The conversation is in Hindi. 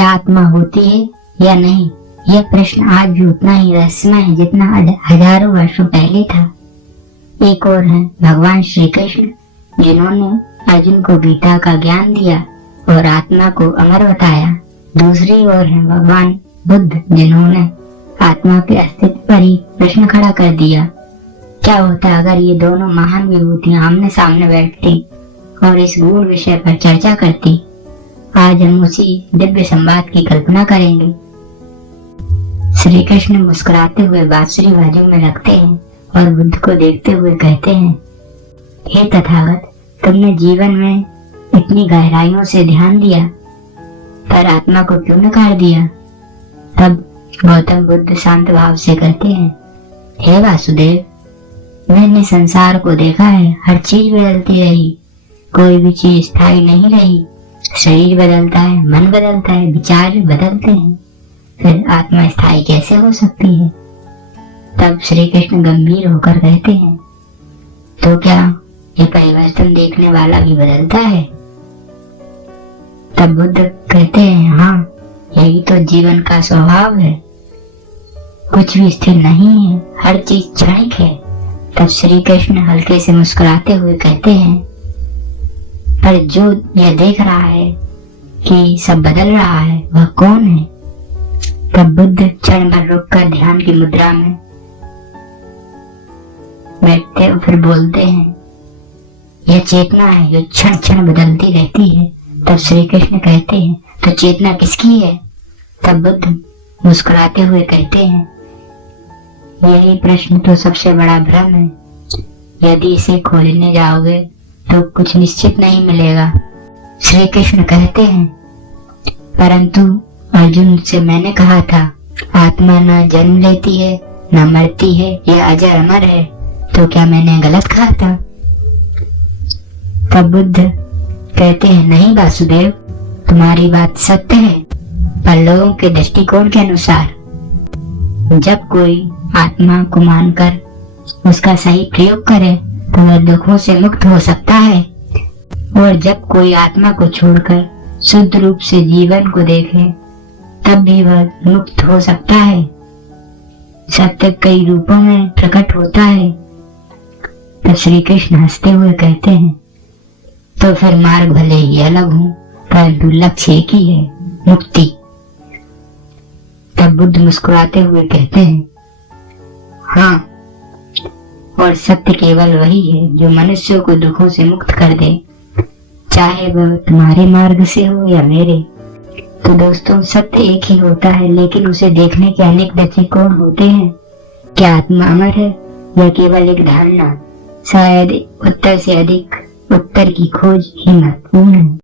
क्या आत्मा होती है या नहीं, यह प्रश्न आज भी उतना ही रहस्यमय है जितना हजारों वर्षों पहले था। एक और है भगवान श्री कृष्ण, जिन्होंने अर्जुन को गीता का ज्ञान दिया और आत्मा को अमर बताया। दूसरी ओर है भगवान बुद्ध, जिन्होंने आत्मा के अस्तित्व पर ही प्रश्न खड़ा कर दिया। क्या होता अगर ये दोनों महान विभूतियां आमने सामने बैठती और इस गूढ़ विषय पर चर्चा करती? आज हम उसी दिव्य संवाद की कल्पना करेंगे। श्री कृष्ण मुस्कुराते हुए बांसुरी बाजू में रखते हैं और बुद्ध को देखते हुए कहते हैं, हे तथागत, तुमने जीवन में इतनी गहराइयों से ध्यान दिया पर आत्मा को क्यों नकार दिया? तब गौतम बुद्ध शांत भाव से कहते हैं, हे वासुदेव, मैंने संसार को देखा है, हर चीज बदलती रही, कोई भी चीज स्थायी नहीं रही। शरीर बदलता है, मन बदलता है, विचार बदलते हैं, फिर आत्मा स्थायी कैसे हो सकती है? तब श्री कृष्ण गंभीर होकर कहते हैं, तो क्या ये परिवर्तन देखने वाला भी बदलता है? तब बुद्ध कहते हैं, हाँ, यही तो जीवन का स्वभाव है, कुछ भी स्थिर नहीं है, हर चीज क्षणिक है। तब श्री कृष्ण हल्के से मुस्कुराते हुए कहते हैं, पर जो यह देख रहा है कि सब बदल रहा है, वह कौन है? तब बुद्ध क्षण भर रुककर ध्यान की मुद्रा में बैठते और फिर बोलते हैं, यह चेतना है जो क्षण क्षण बदलती रहती है। तब श्री कृष्ण कहते हैं, तो चेतना किसकी है? तब बुद्ध मुस्कुराते हुए कहते हैं, यही प्रश्न तो सबसे बड़ा भ्रम है, यदि इसे खोलने जाओगे तो कुछ निश्चित नहीं मिलेगा। श्री कृष्ण कहते हैं, परंतु अर्जुन से मैंने कहा था, आत्मा न जन्म लेती है न मरती है, यह अजर अमर है, तो क्या मैंने गलत कहा था? तब बुद्ध कहते हैं, नहीं वासुदेव, तुम्हारी बात सत्य है, पर लोगों के दृष्टिकोण के अनुसार। जब कोई आत्मा को मानकर उसका सही प्रयोग करे तो वह दुखों से मुक्त हो सकता है, और जब कोई आत्मा को छोड़कर शुद्ध रूप से जीवन को देखे तब भी वह मुक्त हो सकता है। सत्य कई रूपों में प्रकट होता है। तब श्री कृष्ण हंसते हुए कहते हैं, तो फिर मार्ग भले ही अलग हो, परंतु लक्ष्य एक ही है, मुक्ति। तब बुद्ध मुस्कुराते हुए कहते हैं, हाँ, और सत्य केवल वही है जो मनुष्यों को दुखों से मुक्त कर दे, चाहे वह तुम्हारे मार्ग से हो या मेरे। तो दोस्तों, सत्य एक ही होता है, लेकिन उसे देखने के अनेक दृष्टिकोण होते हैं। क्या आत्मा अमर है या केवल एक धारणा? शायद उत्तर से अधिक उत्तर की खोज ही महत्वपूर्ण है।